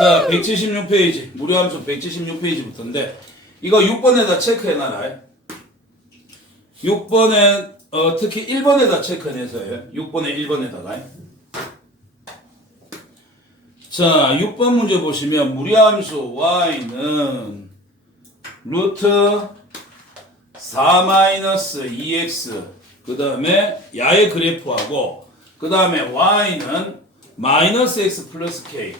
자, 176페이지. 무료함수 176페이지부터인데, 이거 6번에다 체크해놔라. 6번에, 특히 1번에다 체크해서요. 6번에 1번에다가. 자, 6번 문제 보시면, 무료함수 y는 루트 4-2x, 그 다음에 야의 그래프하고, 그 다음에 y는 마이너스 x 플러스 k.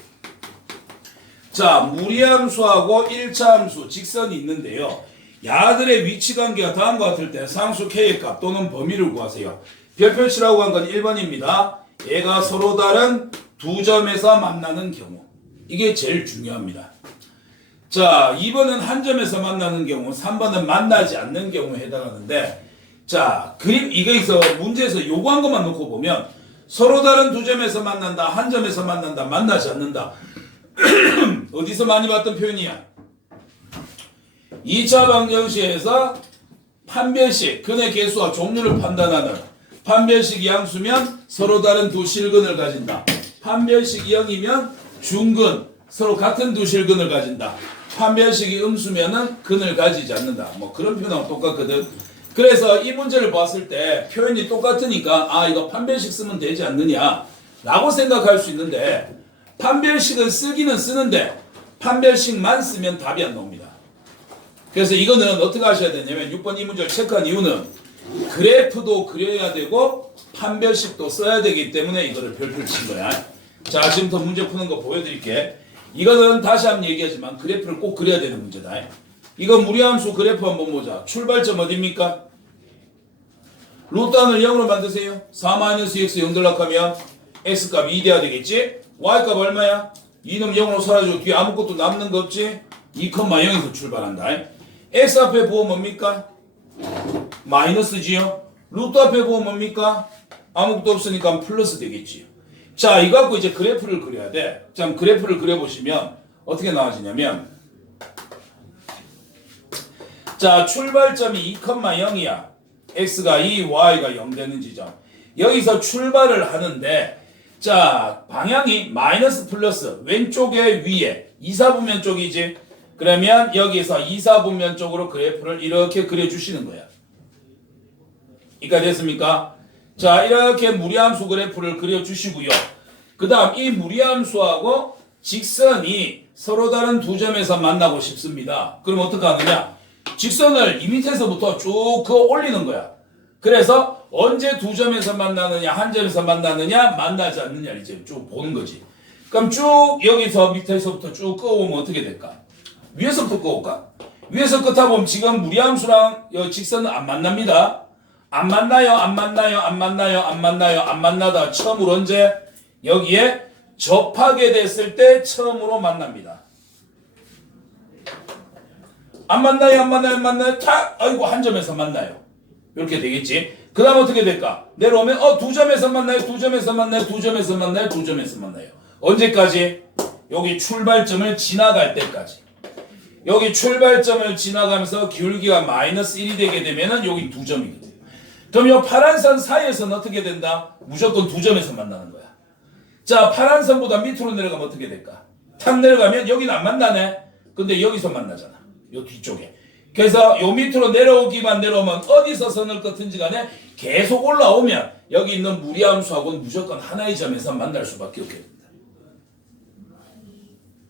자, 무리함수하고 1차 함수, 직선이 있는데요. 야들의 위치 관계가 다음과 같을 때 상수 k의 값 또는 범위를 구하세요. 별표 치라고 한 건 1번입니다. 얘가 서로 다른 두 점에서 만나는 경우. 이게 제일 중요합니다. 자, 2번은 한 점에서 만나는 경우, 3번은 만나지 않는 경우에 해당하는데, 자, 이거에서 문제에서 요구한 것만 놓고 보면 서로 다른 두 점에서 만난다, 한 점에서 만난다, 만나지 않는다. 어디서 많이 봤던 표현이야? 2차 방정식에서 판별식, 근의 개수와 종류를 판단하는 판별식이 양수면 서로 다른 두 실근을 가진다. 판별식이 0이면 중근, 서로 같은 두 실근을 가진다. 판별식이 음수면은 근을 가지지 않는다. 뭐 그런 표현하고 똑같거든. 그래서 이 문제를 봤을 때 표현이 똑같으니까 아 이거 판별식 쓰면 되지 않느냐 라고 생각할 수 있는데 판별식은 쓰기는 쓰는데 판별식만 쓰면 답이 안 나옵니다. 그래서 이거는 어떻게 하셔야 되냐면 6번 이 문제를 체크한 이유는 그래프도 그려야 되고 판별식도 써야 되기 때문에 이거를 별표를 친 거야. 자, 지금부터 문제 푸는 거 보여드릴게. 이거는 다시 한번 얘기하지만 그래프를 꼭 그려야 되는 문제다. 이거 무리함수 그래프 한번 보자. 출발점 어딥니까? 루트안을 0으로 만드세요. 4-x 0 들락하면 x값 2 돼야 되겠지? y값 얼마야? 2는 0으로 사라지고 뒤에 아무것도 남는 거 없지? 2,0에서 출발한다. x 앞에 부호 뭡니까? 마이너스지요. 루트 앞에 부호 뭡니까? 아무것도 없으니까 플러스 되겠지요. 자, 이거 갖고 이제 그래프를 그려야 돼. 자, 그래프를 그려보시면 어떻게 나와지냐면 자, 출발점이 2,0이야. x가 2, y가 0 되는 지점. 여기서 출발을 하는데 자, 방향이 마이너스 플러스 왼쪽에 위에 2사분면 쪽이지. 그러면 여기서 2사분면 쪽으로 그래프를 이렇게 그려주시는 거야. 이해가 됐습니까? 자, 이렇게 무리함수 그래프를 그려주시고요. 그 다음 이 무리함수하고 직선이 서로 다른 두 점에서 만나고 싶습니다. 그럼 어떻게 하느냐? 직선을 이 밑에서부터 쭉 그어 올리는 거야. 그래서 언제 두 점에서 만나느냐, 한 점에서 만나느냐, 만나지 않느냐 이제 쭉 보는 거지. 그럼 쭉 여기서 밑에서부터 쭉 그어오면 어떻게 될까? 위에서부터 그어올까? 위에서 끝하보면 지금 무리함수랑 직선은 안 만납니다. 안 만나요, 안 만나요, 안 만나요, 안 만나요, 안 만나다 처음으로 언제? 여기에 접하게 됐을 때 처음으로 만납니다. 안 만나요, 안 만나요, 안 만나요, 탁! 아이고, 한 점에서 만나요. 이렇게 되겠지. 그 다음 어떻게 될까? 내려오면, 두 점에서 만나요, 두 점에서 만나요, 두 점에서 만나요, 두 점에서 만나요. 언제까지? 여기 출발점을 지나갈 때까지. 여기 출발점을 지나가면서 기울기가 마이너스 1이 되게 되면은 여기 두 점이거든. 그럼 이 파란 선 사이에서는 어떻게 된다? 무조건 두 점에서 만나는 거야. 자, 파란 선보다 밑으로 내려가면 어떻게 될까? 탁 내려가면 여기는 안 만나네? 근데 여기서 만나잖아. 요 뒤쪽에. 그래서 요 밑으로 내려오기만 내려오면 어디서 선을 긋든지 간에 계속 올라오면 여기 있는 무리함수하고는 무조건 하나의 점에서 만날 수밖에 없게 된다.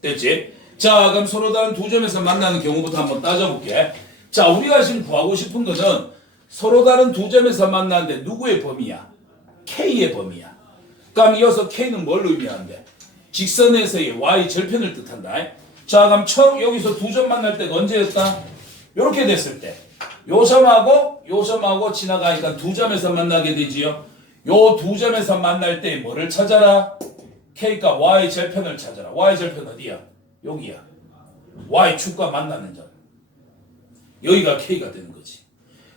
됐지? 자, 그럼 서로 다른 두 점에서 만나는 경우부터 한번 따져볼게. 자, 우리가 지금 구하고 싶은 것은 서로 다른 두 점에서 만나는데 누구의 범위야? K의 범위야. 그럼 이어서 K는 뭘 의미하는데? 직선에서의 Y 절편을 뜻한다. 자, 그럼 처음 여기서 두 점 만날 때가 언제였다? 이렇게 됐을 때. 요 점하고 지나가니까 두 점에서 만나게 되지요. 요 두 점에서 만날 때 뭐를 찾아라? K값 Y 절편을 찾아라. Y 절편 어디야? 여기야. Y축과 만나는 점. 여기가 K가 되는 거지.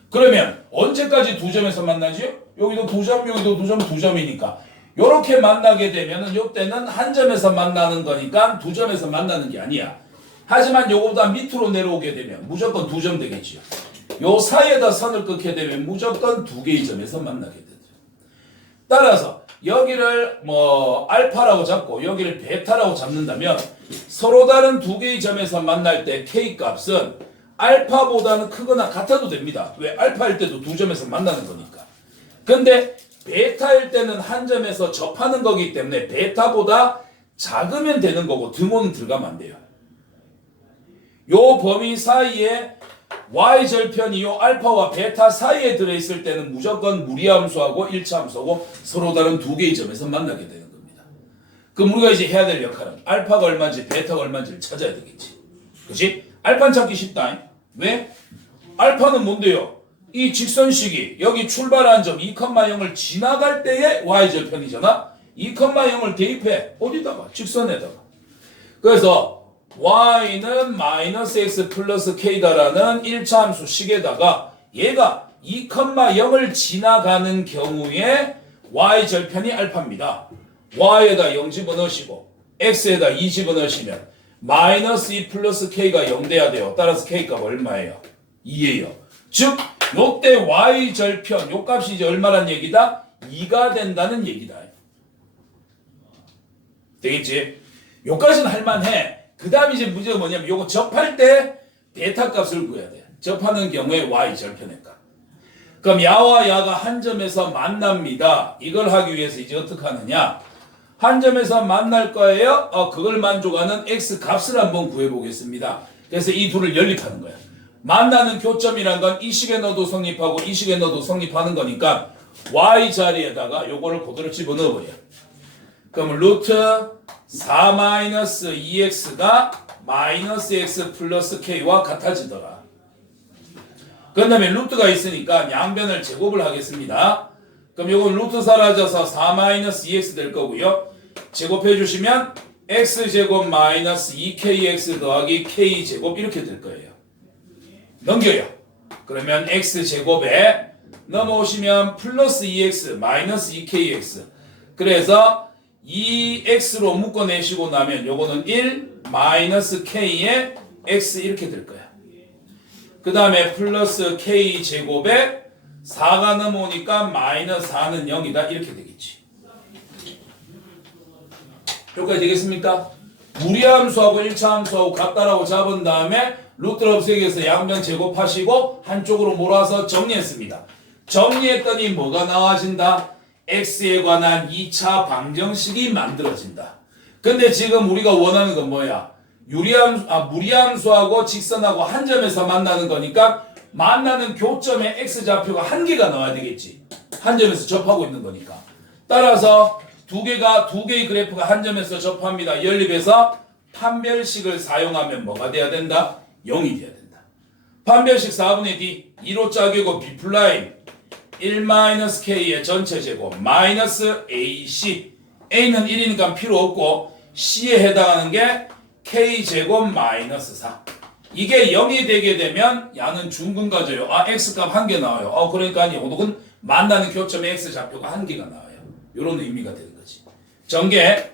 그러면 언제까지 두 점에서 만나지요? 여기도 두 점, 여기도 두 점, 두 점이니까 요렇게 만나게 되면은 요때는 한 점에서 만나는 거니까 두 점에서 만나는 게 아니야. 하지만 요거보다 밑으로 내려오게 되면 무조건 두 점 되겠지요. 요 사이에다 선을 긋게 되면 무조건 두 개의 점에서 만나게 되죠. 따라서 여기를 뭐 알파라고 잡고 여기를 베타라고 잡는다면 서로 다른 두 개의 점에서 만날 때 K 값은 알파보다는 크거나 같아도 됩니다. 왜? 알파일 때도 두 점에서 만나는 거니까. 근데 베타일 때는 한 점에서 접하는 거기 때문에 베타보다 작으면 되는 거고 등호는 들어가면 안 돼요. 요 범위 사이에 y절편이 요 알파와 베타 사이에 들어있을 때는 무조건 무리함수하고 일차함수하고 서로 다른 두 개의 점에서 만나게 되는 겁니다. 그럼 우리가 이제 해야 될 역할은 알파가 얼마인지 베타가 얼마인지를 찾아야 되겠지. 그치? 알파는 찾기 쉽다. 왜? 알파는 뭔데요? 이 직선식이 여기 출발한 점 2,0을 지나갈 때의 y절편이잖아. 2,0을 대입해. 어디다가? 직선에다가. 그래서 y는 마이너스 x 플러스 k다라는 1차 함수 식에다가 얘가 2,0을 지나가는 경우에 y절편이 알파입니다. y에다 0 집어넣으시고 x에다 2 집어넣으시면 마이너스 2 플러스 k가 0 돼야 돼요. 따라서 k값 얼마예요? 2예요. 즉 요때 y절편 요 값이 이제 얼마란 얘기다? 2가 된다는 얘기다. 되겠지? 요까지는 할만해. 그 다음 이제 문제가 뭐냐면 요거 접할 때 베타 값을 구해야 돼. 접하는 경우에 y절편의 값. 그럼 야와 야가 한 점에서 만납니다. 이걸 하기 위해서 이제 어떻게 하느냐? 한 점에서 만날 거예요. 그걸 만족하는 x 값을 한번 구해보겠습니다. 그래서 이 둘을 연립하는 거야. 만나는 교점이란 건 이 식에 넣어도 성립하고 이 식에 넣어도 성립하는 거니까 y 자리에다가 요거를 그대로 집어넣어버려. 그럼 루트 4-2x가 마이너스 x 플러스 k와 같아지더라. 그 다음에 루트가 있으니까 양변을 제곱을 하겠습니다. 그럼 요건 루트 사라져서 4-2x 될 거고요. 제곱해 주시면 x제곱 마이너스 2kx 더하기 k제곱 이렇게 될 거예요. 넘겨요. 그러면 x제곱에 넘어오시면 플러스 2x 마이너스 2kx. 그래서 2x로 묶어내시고 나면 요거는 1 마이너스 k에 x 이렇게 될 거야. 그 다음에 플러스 k제곱에 4가 넘어오니까 마이너스 4는 0이다 이렇게 되겠지. 여기까지 되겠습니까? 무리함수하고 1차 함수하고 같다라고 잡은 다음에 루트를 없애기해서 양변 제곱하시고 한쪽으로 몰아서 정리했습니다. 정리했더니 뭐가 나와진다? x에 관한 2차 방정식이 만들어진다. 근데 지금 우리가 원하는 건 뭐야? 무리함수하고 직선하고 한 점에서 만나는 거니까 만나는 교점에 x좌표가 한 개가 나와야 되겠지. 한 점에서 접하고 있는 거니까. 따라서 두 개의 그래프가 한 점에서 접합니다. 연립해서 판별식을 사용하면 뭐가 돼야 된다? 0이 돼야 된다. 판별식 4분의 d 2로 짜개고 b플라임 1-k의 전체 제곱 마이너스 ac a는 1이니까 필요 없고 c에 해당하는 게 k제곱 마이너스 4 이게 0이 되게 되면 야는 중근 가져요. x값 한 개 나와요. 그러니까 이거는 만나는 교점의 x좌표가 한 개가 나와요. 이런 의미가 되는 거지. 전개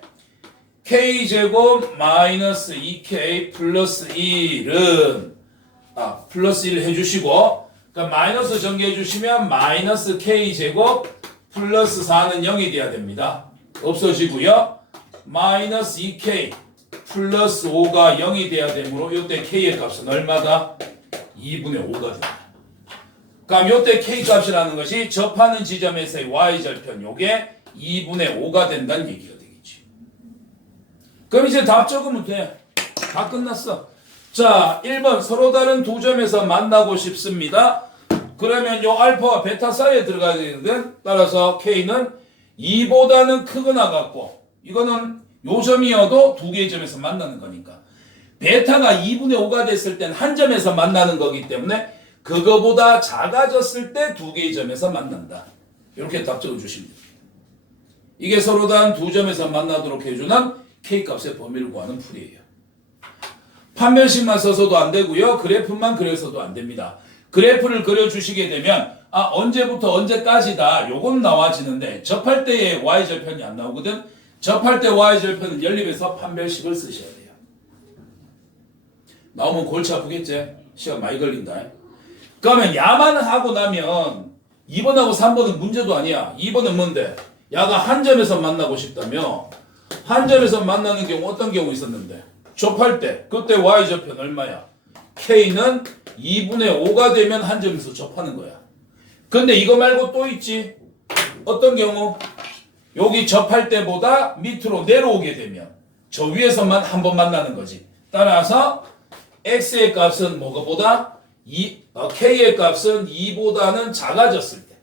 k제곱 마이너스 2k 플러스 1은 플러스 1 해주시고 그러니까 마이너스 전개해 주시면 마이너스 k제곱 플러스 4는 0이 돼야 됩니다. 없어지고요. 마이너스 2k 플러스 5가 0이 돼야 되므로 이때 k의 값은 얼마다? 2분의 5가 된다. 그럼 이때 k 값이라는 것이 접하는 지점에서의 y절편 요게 2분의 5가 된다는 얘기가 되겠지. 그럼 이제 답 적으면 돼. 다 끝났어. 자, 1번 서로 다른 두 점에서 만나고 싶습니다. 그러면 요 알파와 베타 사이에 들어가야 되는데 따라서 k는 2보다는 크거나 같고 이거는 요 점이어도 두 개의 점에서 만나는 거니까 베타가 2분의 5가 됐을 땐 한 점에서 만나는 거기 때문에 그거보다 작아졌을 때 두 개의 점에서 만난다. 이렇게 답 적어주시면 됩니다. 이게 서로 다른 두 점에서 만나도록 해주는 k값의 범위를 구하는 풀이에요. 판별식만 써서도 안 되고요. 그래프만 그려서도 안 됩니다. 그래프를 그려주시게 되면 언제부터 언제까지다 요건 나와지는데 접할 때의 y절편이 안 나오거든. 접할 때 y절편은 연립해서 판별식을 쓰셔야 돼요. 나오면 골치 아프겠지? 시간 많이 걸린다. 그러면 야만 하고 나면 2번하고 3번은 문제도 아니야. 2번은 뭔데? 야가 한 점에서 만나고 싶다면 한 점에서 만나는 경우 어떤 경우 있었는데 접할 때 그때 y절편 얼마야? k는 2분의 5가 되면 한 점에서 접하는 거야. 근데 이거 말고 또 있지. 어떤 경우? 여기 접할 때보다 밑으로 내려오게 되면 저 위에서만 한 번 만나는 거지. 따라서 x의 값은 뭐가보다? k의 값은 2보다는 작아졌을 때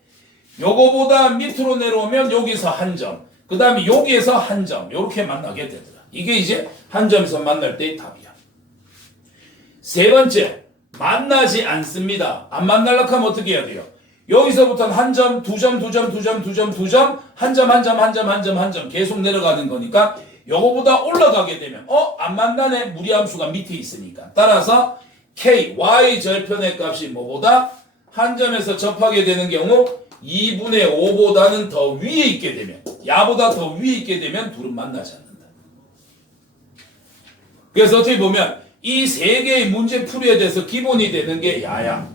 요거보다 밑으로 내려오면 여기서 한 점, 그 다음에 여기에서 한 점 요렇게 만나게 되더라. 이게 이제 한 점에서 만날 때의 답이야. 세 번째, 만나지 않습니다. 안 만나려고 하면 어떻게 해야 돼요? 여기서부터는 한 점, 두 점, 두 점, 두 점, 두 점, 두 점, 한 점, 한 점, 한 점, 한 점, 한 점 계속 내려가는 거니까 요거보다 올라가게 되면 안 만나네. 무리함수가 밑에 있으니까. 따라서 k, y 절편의 값이 뭐보다 한 점에서 접하게 되는 경우 2분의 5보다는 더 위에 있게 되면 야보다 더 위에 있게 되면 둘은 만나지 않는다. 그래서 어떻게 보면 이 세 개의 문제풀이에 대해서 기본이 되는 게 야야.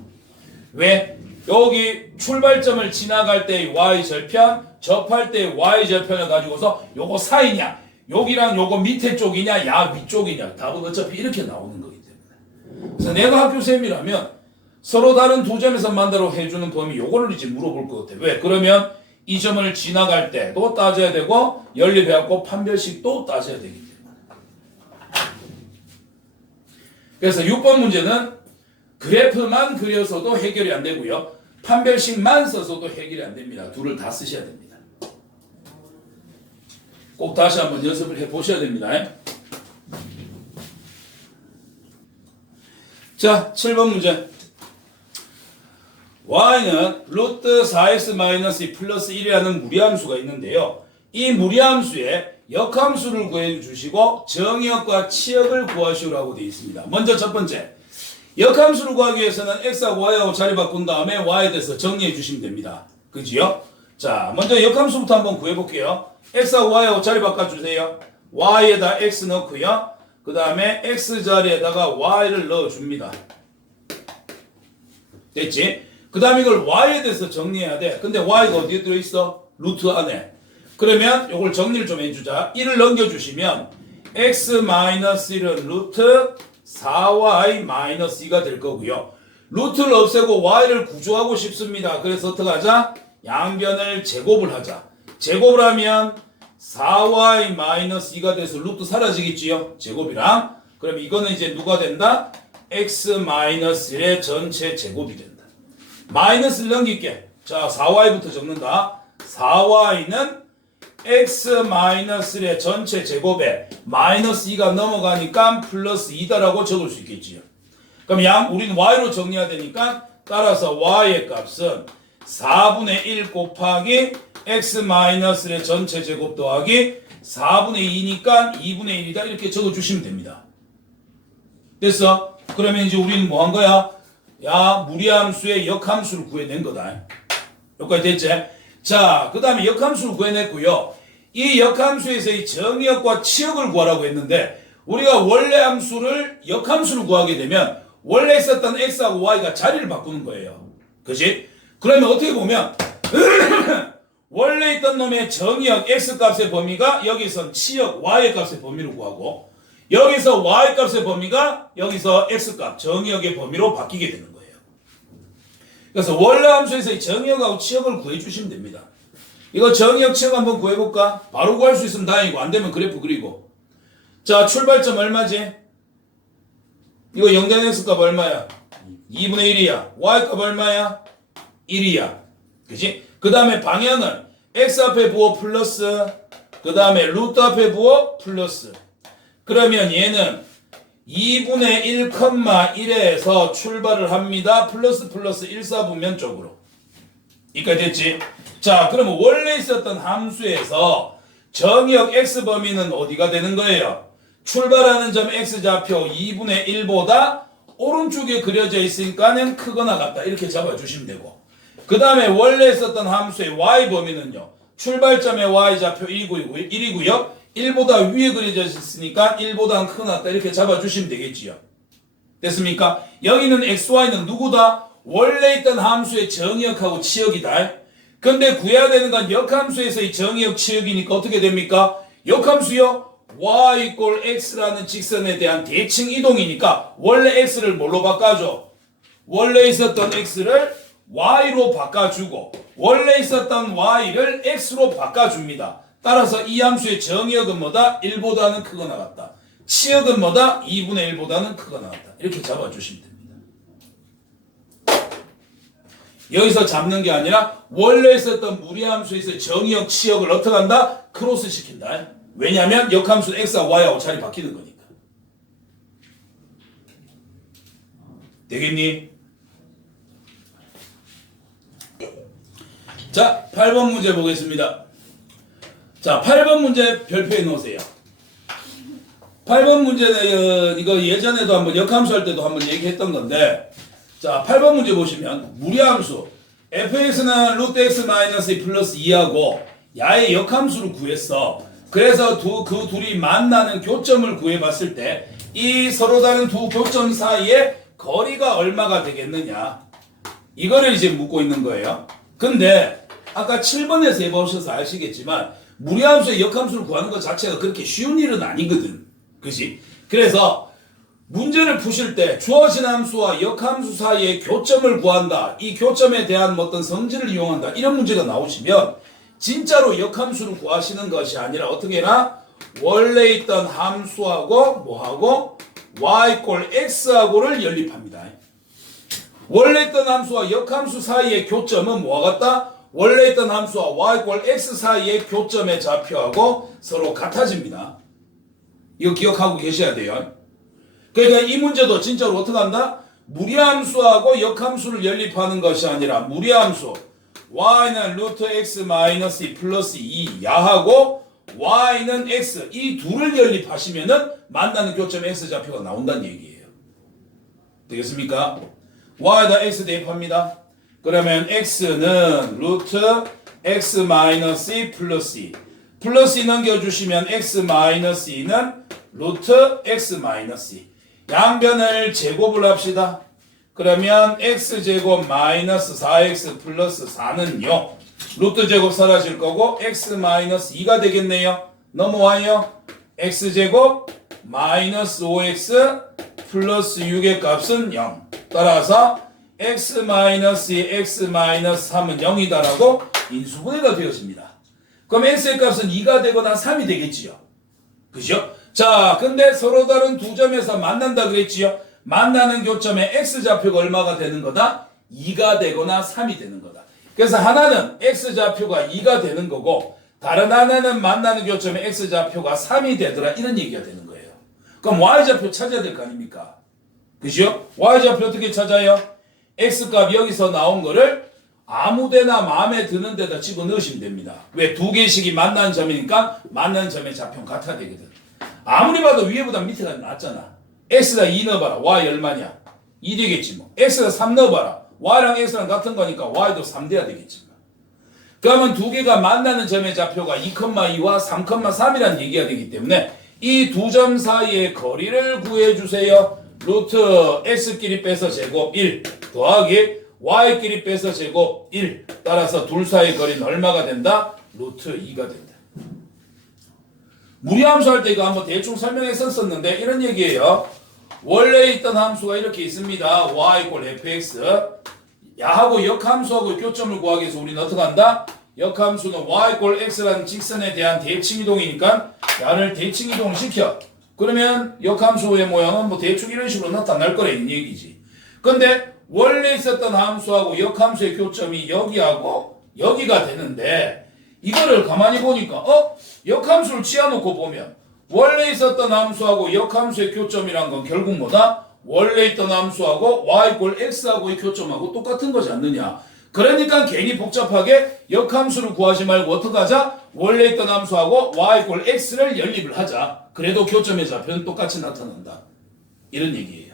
왜? 여기 출발점을 지나갈 때의 y절편, 접할 때의 y절편을 가지고서 요거 사이냐, 여기랑 요거 밑에 쪽이냐, 야 위쪽이냐, 답은 어차피 이렇게 나오는 거기 때문에. 그래서 내가 학교쌤이라면 서로 다른 두 점에서 만나러 해주는 범위 요거를 이제 물어볼 것 같아. 왜? 그러면 이 점을 지나갈 때도 따져야 되고 연립해갖고 판별식도 따져야 되기 때문에. 그래서 6번 문제는 그래프만 그려서도 해결이 안 되고요. 판별식만 써서도 해결이 안 됩니다. 둘을 다 쓰셔야 됩니다. 꼭 다시 한번 연습을 해보셔야 됩니다. 자, 7번 문제. y는 루트 4x-2 플러스 1이라는 무리함수가 있는데요. 이 무리함수의 역함수를 구해주시고 정의역과 치역을 구하시오라고 되어 있습니다. 먼저 첫 번째, 역함수를 구하기 위해서는 x하고 y하고 자리 바꾼 다음에 y에 대해서 정리해 주시면 됩니다. 그지요? 자, 먼저 역함수부터 한번 구해볼게요. x하고 y하고 자리 바꿔주세요. y에다 x 넣고요. 그 다음에 x 자리에다가 y를 넣어줍니다. 됐지? 그 다음에 이걸 y에 대해서 정리해야 돼. 근데 y가 어디에 들어있어? 루트 안에. 그러면 이걸 정리를 좀 해주자. 1을 넘겨주시면 x-1은 루트 4y-2가 될 거고요. 루트를 없애고 y를 구조하고 싶습니다. 그래서 어떻게 하자? 양변을 제곱을 하자. 제곱을 하면 4y-2가 돼서 루트 사라지겠지요? 제곱이랑. 그럼 이거는 이제 누가 된다? x-1의 전체 제곱이 된다. 마이너스를 넘길게. 자, 4y부터 적는다. 4y는 x-1의 전체 제곱에 마이너스 2가 넘어가니까 플러스 2다라고 적을 수 있겠지요. 그럼 우리는 y로 정리해야 되니까 따라서 y의 값은 4분의 1 곱하기 x-의 전체 제곱 더하기 4분의 2니까 2분의 1이다 이렇게 적어주시면 됩니다. 됐어? 그러면 이제 우리는 뭐 한 거야? 무리함수의 역함수를 구해낸 거다. 여기까지 됐지? 자, 그 다음에 역함수를 구해냈고요. 이 역함수에서의 정의역과 치역을 구하라고 했는데 우리가 원래 함수를 역함수를 구하게 되면 원래 있었던 x하고 y가 자리를 바꾸는 거예요. 그치? 그러면 어떻게 보면 원래 있던 놈의 정의역 x값의 범위가 여기선 치역 y의 값의 범위로 구하고 여기서 y값의 범위가 여기서 x값 정의역의 범위로 바뀌게 되는 거예요. 그래서 원래 함수에서의 정의역하고 치역을 구해주시면 됩니다. 이거 정의역 치역 한번 구해볼까? 바로 구할 수 있으면 다행이고 안되면 그래프 그리고. 자, 출발점 얼마지? 이거 0된 x값 얼마야? 2분의 1이야. y값 얼마야? 1이야. 그치? 그 다음에 방향은 x 앞에 부호 플러스 그 다음에 루트 앞에 부호 플러스. 그러면 얘는 2분의 1,1에서 출발을 합니다. 플러스 1사분면 쪽으로. 여기까지 됐지? 자, 그러면 원래 있었던 함수에서 정의역 x 범위는 어디가 되는 거예요? 출발하는 점 x좌표 2분의 1보다 오른쪽에 그려져 있으니까는 크거나 같다. 이렇게 잡아주시면 되고. 그 다음에 원래 있었던 함수의 y 범위는요. 출발점의 y좌표 1이고요. 1보다 위에 그려져 있으니까 1보다 크거나 같다. 이렇게 잡아주시면 되겠지요. 됐습니까? 여기는 xy는 누구다? 원래 있던 함수의 정의역하고 치역이다. 근데 구해야 되는 건 역함수에서의 정의역 치역이니까 어떻게 됩니까? 역함수요? y 이꼴 x라는 직선에 대한 대칭 이동이니까 원래 x를 뭘로 바꿔줘? 원래 있었던 x를 y로 바꿔주고 원래 있었던 y를 x로 바꿔줍니다. 따라서 이 함수의 정의역은 뭐다? 1보다는 크거나 같다. 치역은 뭐다? 2분의 1보다는 크거나 같다. 이렇게 잡아주시면 됩니다. 여기서 잡는 게 아니라 원래 있었던 무리함수에서 정의역, 치역을 어떻게 한다? 크로스 시킨다. 왜냐하면 역함수 x와 y하고 자리 바뀌는 거니까. 되겠니? 자, 8번 문제 보겠습니다. 자, 8번 문제 별표에 넣으세요. 8번 문제는 이거 예전에도 한번 역함수 할 때도 한번 얘기했던 건데, 자, 8번 문제 보시면 무리함수 fx는 루트 x 마이너스 2 플러스 2하고 야의 역함수를 구했어. 그래서 그 둘이 만나는 교점을 구해봤을 때 이 서로 다른 두 교점 사이의 거리가 얼마가 되겠느냐, 이거를 이제 묻고 있는 거예요. 근데 아까 7번에서 해보셔서 아시겠지만 무리함수의 역함수를 구하는 것 자체가 그렇게 쉬운 일은 아니거든. 그치? 그래서 문제를 푸실 때 주어진 함수와 역함수 사이의 교점을 구한다, 이 교점에 대한 어떤 성질을 이용한다, 이런 문제가 나오시면 진짜로 역함수를 구하시는 것이 아니라 어떻게 해라? 원래 있던 함수하고 뭐하고 y 꼴 x하고를 연립합니다. 원래 있던 함수와 역함수 사이의 교점은 뭐와 같다? 원래 있던 함수와 y 꼴 x 사이의 교점의 좌표하고 서로 같아집니다. 이거 기억하고 계셔야 돼요. 그러니까 이 문제도 진짜로 어떻게 한다? 무리함수하고 역함수를 연립하는 것이 아니라 무리함수 y는 루트 x 마이너스 2 플러스 2 야하고 y는 x, 이 둘을 연립하시면은 만나는 교점 x 좌표가 나온다는 얘기예요. 되겠습니까? y에다 x 대입합니다. 그러면 x는 루트 x 마이너스 2 플러스 2 플러스 2 넘겨주시면 x 마이너스 2는 루트 x 마이너스 2 양변을 제곱을 합시다. 그러면 x제곱 마이너스 4x 플러스 4는요 루트 제곱 사라질 거고 x 마이너스 2가 되겠네요. 넘어와요. x제곱 마이너스 5x 플러스 6의 값은 0. 따라서 x 마이너스 2 x 마이너스 3은 0이다라고 인수분해가 되어집니다. 그럼 x의 값은 2가 되거나 3이 되겠지요. 그죠? 자, 근데 서로 다른 두 점에서 만난다 그랬지요. 만나는 교점의 x좌표가 얼마가 되는 거다? 2가 되거나 3이 되는 거다. 그래서 하나는 x좌표가 2가 되는 거고 다른 하나는 만나는 교점의 x좌표가 3이 되더라, 이런 얘기가 되는 거예요. 그럼 y좌표 찾아야 될 거 아닙니까? 그죠? y좌표 어떻게 찾아요? x값 여기서 나온 거를 아무데나 마음에 드는 데다 집어넣으시면 됩니다. 왜? 두 개씩이 만나는 점이니까 만나는 점의 좌표는 같아야 되거든. 아무리 봐도 위에보다 밑에가 낫잖아. x가 2 넣어봐라. y 얼마냐? 2 되겠지 뭐. x가 3 넣어봐라. y랑 x랑 같은 거니까 y도 3 돼야 되겠지 뭐. 그러면 두 개가 만나는 점의 좌표가 2,2와 3,3이라는 얘기가 되기 때문에 이 두 점 사이의 거리를 구해주세요. 루트 x끼리 빼서 제곱 1 더하기 y끼리 빼서 제곱 1 따라서 둘 사이의 거리는 얼마가 된다? 루트 2가 된다. 무리함수 할 때 이거 한번 대충 설명했었는데 이런 얘기예요. 원래 있던 함수가 이렇게 있습니다. y = fx. 야하고 역함수하고 교점을 구하기 위해서 우리는 어떻게 한다? 역함수는 y = x라는 직선에 대한 대칭 이동이니까 야를 대칭 이동을 시켜. 그러면 역함수의 모양은 뭐 대충 이런 식으로 나타날 거라 이 얘기지. 근데 원래 있었던 함수하고 역함수의 교점이 여기하고 여기가 되는데 이거를 가만히 보니까 역함수를 치워놓고 보면 원래 있었던 함수하고 역함수의 교점이란 건 결국 뭐다? 원래 있던 함수하고 y = x하고의 교점하고 똑같은 거지 않느냐. 그러니까 괜히 복잡하게 역함수를 구하지 말고 어떻게 하자? 원래 있던 함수하고 y = x를 연립을 하자. 그래도 교점의 좌표는 똑같이 나타난다. 이런 얘기예요.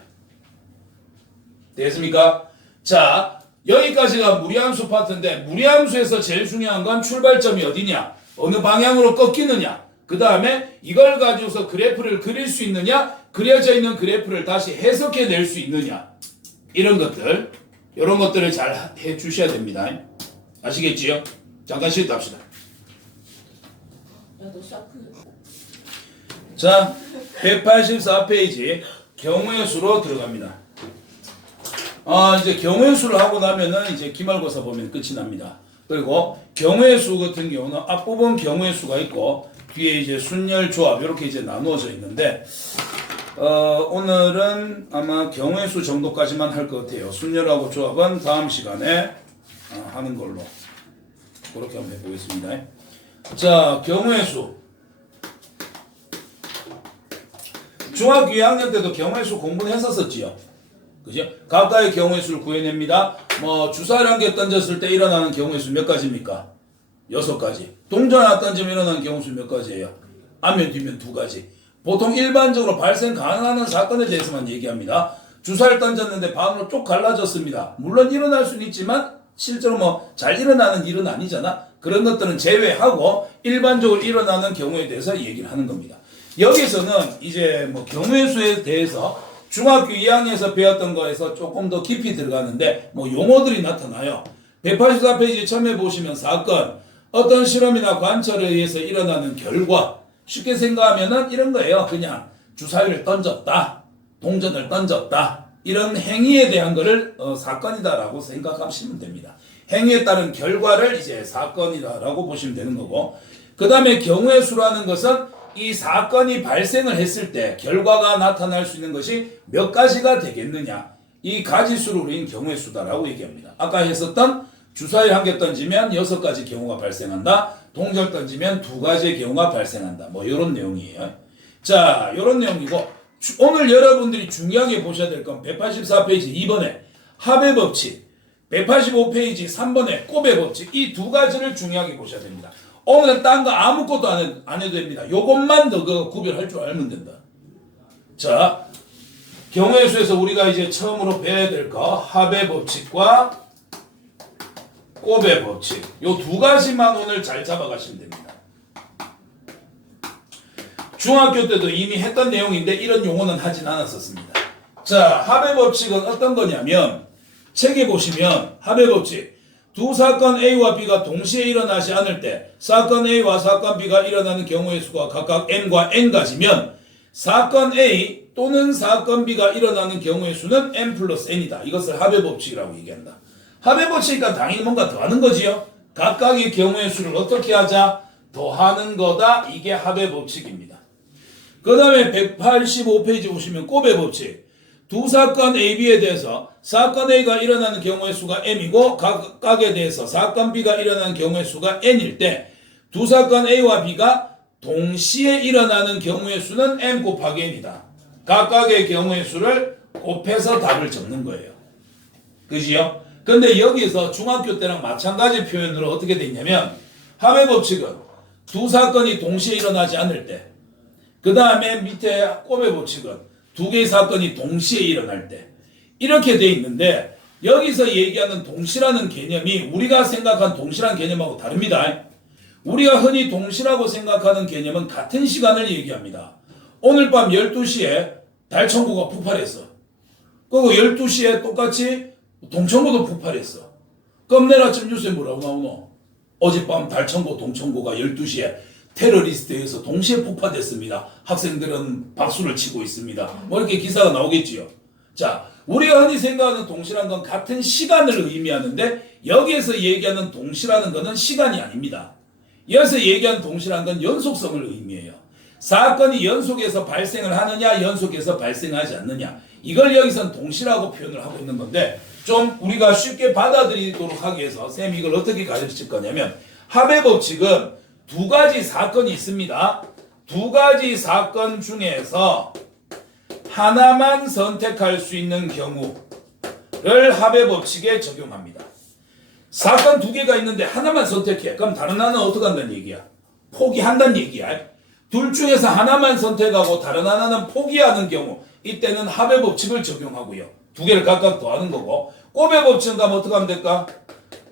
되겠습니까? 자, 여기까지가 무리함수 파트인데 무리함수에서 제일 중요한 건 출발점이 어디냐? 어느 방향으로 꺾이느냐? 그 다음에 이걸 가지고서 그래프를 그릴 수 있느냐? 그려져 있는 그래프를 다시 해석해낼 수 있느냐? 이런 것들, 이런 것들을 잘 해주셔야 됩니다. 아시겠지요? 잠깐 쉬었다 합시다. 야너 샤프. 자, 184페이지 경우의 수로 들어갑니다. 이제 경우의 수를 하고 나면은 이제 기말고사 보면 끝이 납니다. 그리고 경우의 수 같은 경우는 앞부분 경우의 수가 있고 뒤에 이제 순열 조합 이렇게 이제 나누어져 있는데 오늘은 아마 경우의 수 정도까지만 할 것 같아요. 순열하고 조합은 다음 시간에 하는 걸로 그렇게 한번 해보겠습니다. 자, 경우의 수. 중학교 2학년 때도 경우의 수 공부는 했었었지요. 그죠? 각각의 경우의 수를 구해냅니다. 뭐 주사를 한 개 던졌을 때 일어나는 경우의 수 몇 가지입니까? 6가지. 동전 하나 던지면 일어나는 경우의 수 몇 가지예요? 앞면 뒤면 2가지. 보통 일반적으로 발생 가능한 사건에 대해서만 얘기합니다. 주사를 던졌는데 반으로 쭉 갈라졌습니다. 물론 일어날 수는 있지만 실제로 뭐 잘 일어나는 일은 아니잖아. 그런 것들은 제외하고 일반적으로 일어나는 경우에 대해서 얘기를 하는 겁니다. 여기서는 이제 뭐 경우의 수에 대해서 중학교 2학년에서 배웠던 거에서 조금 더 깊이 들어가는데 뭐 용어들이 나타나요. 184페이지 처음에 보시면 사건, 어떤 실험이나 관찰에 의해서 일어나는 결과. 쉽게 생각하면은 이런 거예요. 그냥 주사위를 던졌다, 동전을 던졌다, 이런 행위에 대한 거를 사건이다라고 생각하시면 됩니다. 행위에 따른 결과를 이제 사건이다라고 보시면 되는 거고, 그 다음에 경우의 수라는 것은 이 사건이 발생을 했을 때 결과가 나타날 수 있는 것이 몇 가지가 되겠느냐, 이 가지수를 우리는 경우의 수다라고 얘기합니다. 아까 했었던 주사위 한 개 던지면 6가지 경우가 발생한다, 동전 던지면 2가지의 경우가 발생한다, 뭐 이런 내용이에요. 자, 이런 내용이고, 오늘 여러분들이 중요하게 보셔야 될 건 184페이지 2번에 합의 법칙, 185페이지 3번에 곱의 법칙, 이 2가지를 중요하게 보셔야 됩니다. 오늘은 딴 거 아무것도 안 해도 됩니다. 요것만 더 구별할 줄 알면 된다. 자, 경우의 수에서 우리가 이제 처음으로 배워야 될 거 합의 법칙과 곱의 법칙, 요 2가지만 오늘 잘 잡아가시면 됩니다. 중학교 때도 이미 했던 내용인데 이런 용어는 하진 않았었습니다. 자, 합의 법칙은 어떤 거냐면 책에 보시면 합의 법칙, 두 사건 A와 B가 동시에 일어나지 않을 때 사건 A와 사건 B가 일어나는 경우의 수가 각각 M과 N가지면 사건 A 또는 사건 B가 일어나는 경우의 수는 M 플러스 N이다. 이것을 합의 법칙이라고 얘기한다. 합의 법칙이니까 당연히 뭔가 더하는 거지요. 각각의 경우의 수를 어떻게 하자? 더하는 거다. 이게 합의 법칙입니다. 그 다음에 185페이지 보시면 곱의 법칙. 두 사건 A, B에 대해서 사건 A가 일어나는 경우의 수가 M이고 각각에 대해서 사건 B가 일어나는 경우의 수가 N일 때 두 사건 A와 B가 동시에 일어나는 경우의 수는 M 곱하기 N이다. 각각의 경우의 수를 곱해서 답을 적는 거예요. 그지요? 근데 여기서 중학교 때랑 마찬가지 표현으로 어떻게 돼 있냐면 합의 법칙은 두 사건이 동시에 일어나지 않을 때, 그 다음에 밑에 곱의 법칙은 두 개의 사건이 동시에 일어날 때, 이렇게 돼 있는데 여기서 얘기하는 동시라는 개념이 우리가 생각한 동시라는 개념하고 다릅니다. 우리가 흔히 동시라고 생각하는 개념은 같은 시간을 얘기합니다. 오늘 밤 12시에 달천구가 폭발했어. 그리고 12시에 똑같이 동천구도 폭발했어. 그럼 내일 아침 뉴스에 뭐라고 나오노? 어젯밤 달천구 동천구가 12시에 테러리스트에 의해서 동시에 폭파됐습니다. 학생들은 박수를 치고 있습니다. 뭐 이렇게 기사가 나오겠지요. 자, 우리가 흔히 생각하는 동시라는 건 같은 시간을 의미하는데 여기에서 얘기하는 동시라는 것은 시간이 아닙니다. 여기서 얘기하는 동시라는 건 연속성을 의미해요. 사건이 연속해서 발생을 하느냐 연속해서 발생하지 않느냐, 이걸 여기서는 동시라고 표현을 하고 있는 건데 좀 우리가 쉽게 받아들이도록 하기 위해서 쌤이 이걸 어떻게 가르칠 거냐면 합의 법칙은 두 가지 사건이 있습니다. 두 가지 사건 중에서 하나만 선택할 수 있는 경우를 합의 법칙에 적용합니다. 사건 두 개가 있는데 하나만 선택해. 그럼 다른 하나는 어떻게 한다는 얘기야? 포기한다는 얘기야. 둘 중에서 하나만 선택하고 다른 하나는 포기하는 경우, 이때는 합의 법칙을 적용하고요. 두 개를 각각 더하는 거고, 곱의 법칙은 가면 어떻게 하면 될까?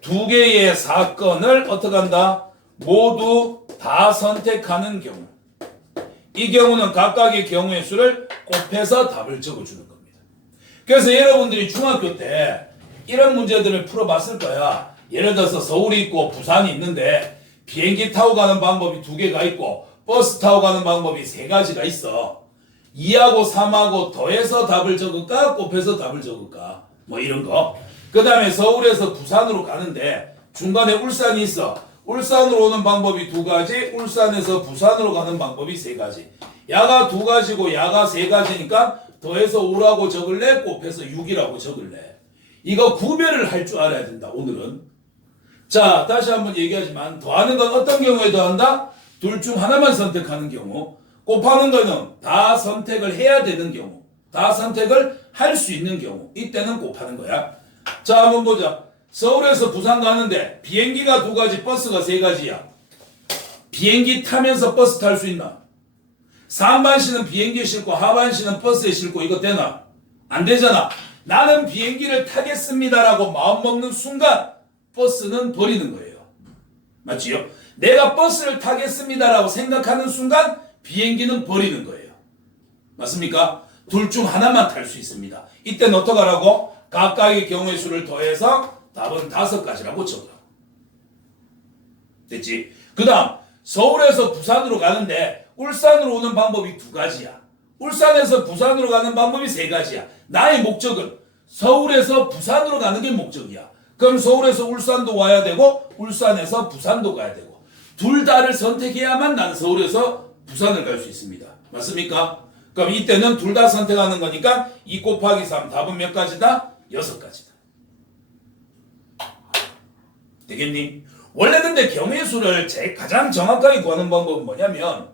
두 개의 사건을 어떻게 한다? 모두 다 선택하는 경우. 이 경우는 각각의 경우의 수를 곱해서 답을 적어주는 겁니다. 그래서 여러분들이 중학교 때 이런 문제들을 풀어봤을 거야. 예를 들어서 서울이 있고 부산이 있는데 비행기 타고 가는 방법이 2개가 있고 버스 타고 가는 방법이 3가지가 있어. 2하고 3하고 더해서 답을 적을까? 곱해서 답을 적을까? 뭐 이런 거. 그 다음에 서울에서 부산으로 가는데 중간에 울산이 있어. 울산으로 오는 방법이 2가지, 울산에서 부산으로 가는 방법이 3가지. 야가 2가지고 야가 3가지니까 더해서 5라고 적을래? 곱해서 6이라고 적을래? 이거 구별을 할 줄 알아야 된다, 오늘은. 자, 다시 한번 얘기하지만 더하는 건 어떤 경우에 더한다? 둘 중 하나만 선택하는 경우. 곱하는 거는 다 선택을 해야 되는 경우. 다 선택을 할 수 있는 경우. 이때는 곱하는 거야. 자, 한번 보자. 서울에서 부산 가는데 비행기가 2가지, 버스가 3가지야. 비행기 타면서 버스 탈 수 있나? 상반신은 비행기에 싣고 하반신은 버스에 싣고 이거 되나? 안 되잖아. 나는 비행기를 타겠습니다라고 마음먹는 순간 버스는 버리는 거예요. 맞지요? 내가 버스를 타겠습니다라고 생각하는 순간 비행기는 버리는 거예요. 맞습니까? 둘 중 하나만 탈 수 있습니다. 이때는 어떡하라고? 각각의 경우의 수를 더해서 답은 5가지라고 적어. 됐지? 그 다음 서울에서 부산으로 가는데 울산으로 오는 방법이 2가지야. 울산에서 부산으로 가는 방법이 3가지야. 나의 목적은 서울에서 부산으로 가는 게 목적이야. 그럼 서울에서 울산도 와야 되고 울산에서 부산도 가야 되고 둘 다를 선택해야만 나는 서울에서 부산을 갈 수 있습니다. 맞습니까? 그럼 이때는 둘 다 선택하는 거니까 2 곱하기 3 답은 몇 가지다? 6가지다. 되겠니? 원래 근데 경우의 수를 가장 정확하게 구하는 방법은 뭐냐면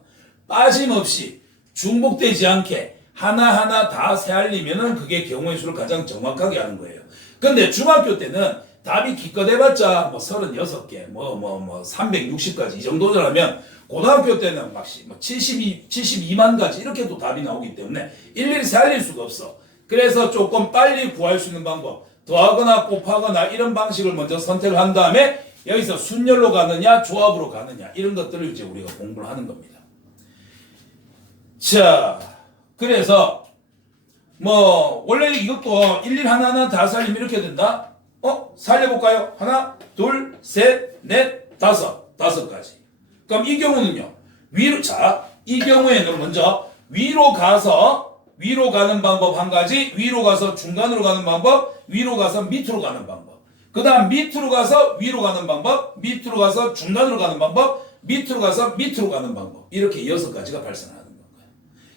빠짐없이 중복되지 않게 하나하나 다 세알리면은 그게 경우의 수를 가장 정확하게 하는 거예요. 근데 중학교 때는 답이 기껏 해봤자 뭐 36개, 360가지 이 정도라면 고등학교 때는 막 72만 가지 이렇게도 답이 나오기 때문에 일일이 세알릴 수가 없어. 그래서 조금 빨리 구할 수 있는 방법, 더하거나 곱하거나 이런 방식을 먼저 선택을 한 다음에 여기서 순열로 가느냐 조합으로 가느냐 이런 것들을 이제 우리가 공부를 하는 겁니다. 자, 그래서 원래 이것도 일일 하나하나 다 살리면 이렇게 된다. 살려볼까요? 하나, 둘, 셋, 넷, 5가지. 그럼 이 경우는요. 이 경우에는 먼저 위로 가는 방법 1가지, 위로 가서 중간으로 가는 방법, 위로 가서 밑으로 가는 방법. 그 다음 밑으로 가서 위로 가는 방법, 밑으로 가서 중간으로 가는 방법, 밑으로 가서 밑으로 가는 방법. 이렇게 6가지가 발생하는 거예요.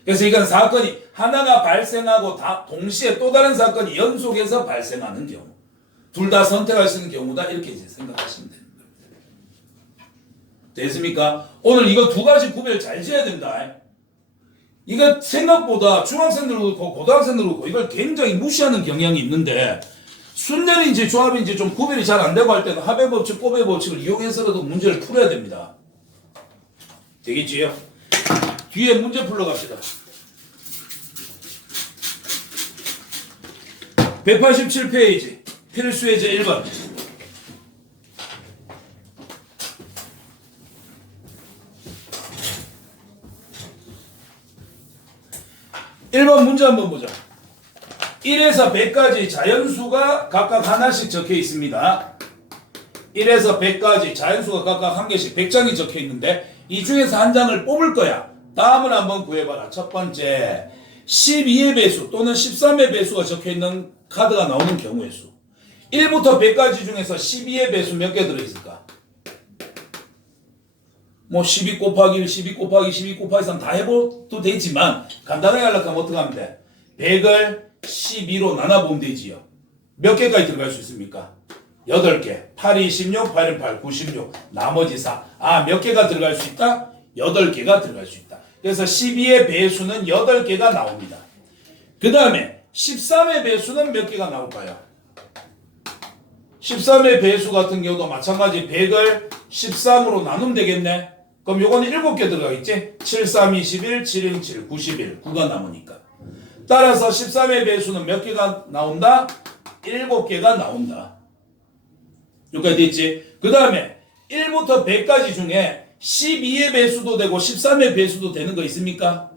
그래서 이건 사건이 하나가 발생하고 동시에 또 다른 사건이 연속해서 발생하는 경우. 둘 다 선택할 수 있는 경우다. 이렇게 이제 생각하시면 됩니다. 됐습니까? 오늘 이거 2가지 구별 잘 지어야 된다. 이거 생각보다 중학생들도 그렇고 고등학생들도 그렇고 이걸 굉장히 무시하는 경향이 있는데 순열인지 조합인지 좀 구별이 잘 안 되고 할 때는 합의 법칙, 곱의 법칙을 이용해서라도 문제를 풀어야 됩니다. 되겠지요? 뒤에 문제 풀러 갑시다. 187페이지 필수예제 1번. 1번 문제 한번 보자. 1에서 100까지 자연수가 각각 하나씩 적혀 있습니다. 1에서 100까지 자연수가 각각 한 개씩 100장이 적혀 있는데 이 중에서 한 장을 뽑을 거야. 다음을 한번 구해봐라. 첫 번째 12의 배수 또는 13의 배수가 적혀 있는 카드가 나오는 경우의 수. 1부터 100까지 중에서 12의 배수 몇 개 들어있을까? 12 곱하기 1, 12 곱하기 12 곱하기 3 다 해봐도 되지만 간단하게 하려고 하면 어떻게 하면 돼? 100을 12로 나눠보면 되지요. 몇 개까지 들어갈 수 있습니까? 8개. 8이 16, 8은 8, 96. 나머지 4. 몇 개가 들어갈 수 있다? 8개가 들어갈 수 있다. 그래서 12의 배수는 8개가 나옵니다. 그 다음에 13의 배수는 몇 개가 나올까요? 13의 배수 같은 경우도 마찬가지 100을 13으로 나누면 되겠네. 그럼 요거는 7개 들어가겠지? 7, 3, 21, 7, 1, 7, 91. 9가 남으니까. 따라서 13의 배수는 몇 개가 나온다? 7개가 나온다. 여기까지 됐지? 그 다음에 1부터 100까지 중에 12의 배수도 되고 13의 배수도 되는 거 있습니까?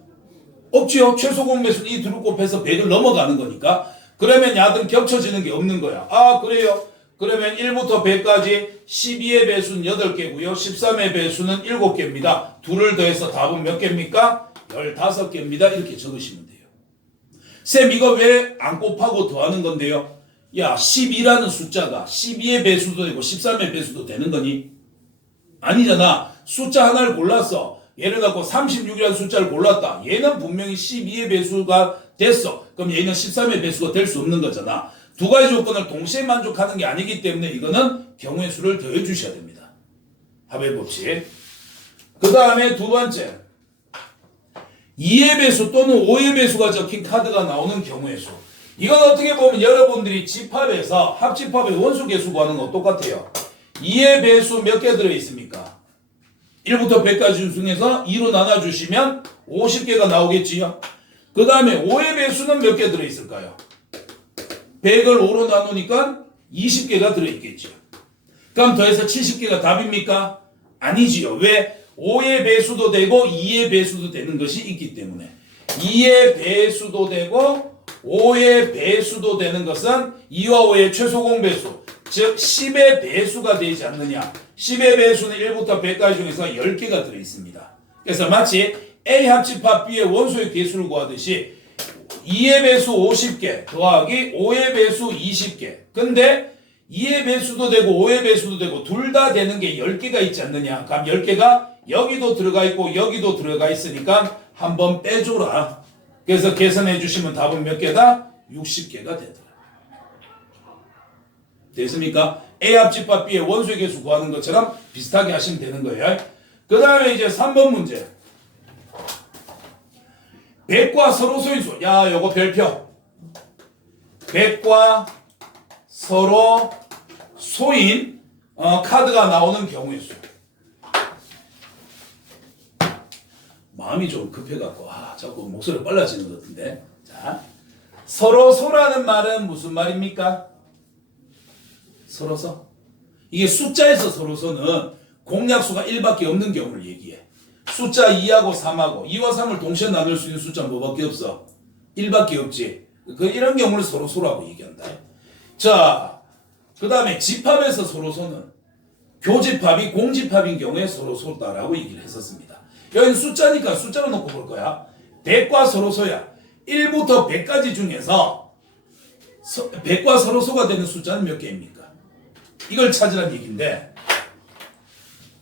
없지요. 최소 공배수는 이 둘을 곱해서 100을 넘어가는 거니까. 그러면 야들 겹쳐지는 게 없는 거야. 그래요? 그러면 1부터 100까지 12의 배수는 8개고요. 13의 배수는 7개입니다. 둘을 더해서 답은 몇 개입니까? 15개입니다. 이렇게 적으시면 돼요. 쌤 이거 왜 안 곱하고 더하는 건데요? 야 12라는 숫자가 12의 배수도 되고 13의 배수도 되는 거니? 아니잖아. 숫자 하나를 골랐어. 예를 들어 36이라는 숫자를 골랐다. 얘는 분명히 12의 배수가 됐어. 그럼 얘는 13의 배수가 될 수 없는 거잖아. 두 가지 조건을 동시에 만족하는 게 아니기 때문에 이거는 경우의 수를 더해 주셔야 됩니다. 합의 법칙. 그 다음에 두 번째 2의 배수 또는 5의 배수가 적힌 카드가 나오는 경우의 수. 이건 어떻게 보면 여러분들이 집합에서 합집합의 원수 개수 구하는 거 똑같아요. 2의 배수 몇 개 들어있습니까? 1부터 100까지 중에서 2로 나눠주시면 50개가 나오겠지요. 그 다음에 5의 배수는 몇 개 들어있을까요? 100을 5로 나누니까 20개가 들어있겠죠. 그럼 더해서 70개가 답입니까? 아니지요. 왜? 5의 배수도 되고 2의 배수도 되는 것이 있기 때문에 2의 배수도 되고 5의 배수도 되는 것은 2와 5의 최소 공배수 즉 10의 배수가 되지 않느냐. 10의 배수는 1부터 100까지 중에서 10개가 들어있습니다. 그래서 마치 A 합집합 B의 원소의 개수를 구하듯이 2의 배수 50개 더하기 5의 배수 20개. 근데 2의 배수도 되고 5의 배수도 되고 둘 다 되는 게 10개가 있지 않느냐. 그럼 10개가 여기도 들어가 있고 여기도 들어가 있으니까 한번 빼줘라. 그래서 계산해 주시면 답은 몇 개다? 60개가 되더라. 됐습니까? A 합집합 B의 원소의 개수 구하는 것처럼 비슷하게 하시면 되는 거예요. 그 다음에 이제 3번 문제. 100과 서로 소인수. 야, 요거 별표. 100과 서로 소인 카드가 나오는 경우의 수. 마음이 좀 급해갖고 자꾸 목소리가 빨라지는 것 같은데. 자, 서로 소라는 말은 무슨 말입니까? 서로서. 이게 숫자에서 서로서는 공약수가 1밖에 없는 경우를 얘기해. 숫자 2하고 3하고 2와 3을 동시에 나눌 수 있는 숫자는 뭐밖에 없어? 1밖에 없지. 이런 경우를 서로소라고 얘기한다. 자, 그 다음에 집합에서 서로소는 교집합이 공집합인 경우에 서로소다라고 얘기를 했었습니다. 여기는 숫자니까 숫자로 놓고 볼 거야. 100과 서로소야. 1부터 100까지 중에서 100과 서로소가 되는 숫자는 몇 개입니까? 이걸 찾으라는 얘기인데,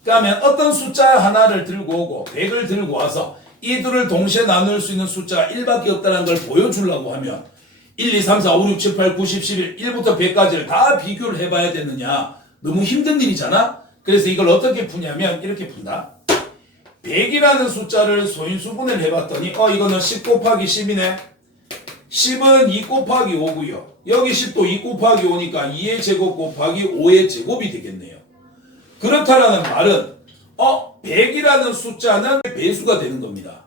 그러면 어떤 숫자 하나를 들고 오고 100을 들고 와서 이 둘을 동시에 나눌 수 있는 숫자가 1밖에 없다는 걸 보여주려고 하면 1, 2, 3, 4, 5, 6, 7, 8, 9, 10, 11, 1부터 100까지를 다 비교를 해봐야 되느냐. 너무 힘든 일이잖아. 그래서 이걸 어떻게 푸냐면 이렇게 푼다. 100이라는 숫자를 소인수분해를 해봤더니 이거는 10 곱하기 10이네. 10은 2 곱하기 5고요. 여기 10도 2 곱하기 5니까 2의 제곱 곱하기 5의 제곱이 되겠네요. 그렇다라는 말은 100이라는 숫자는 배수가 되는 겁니다.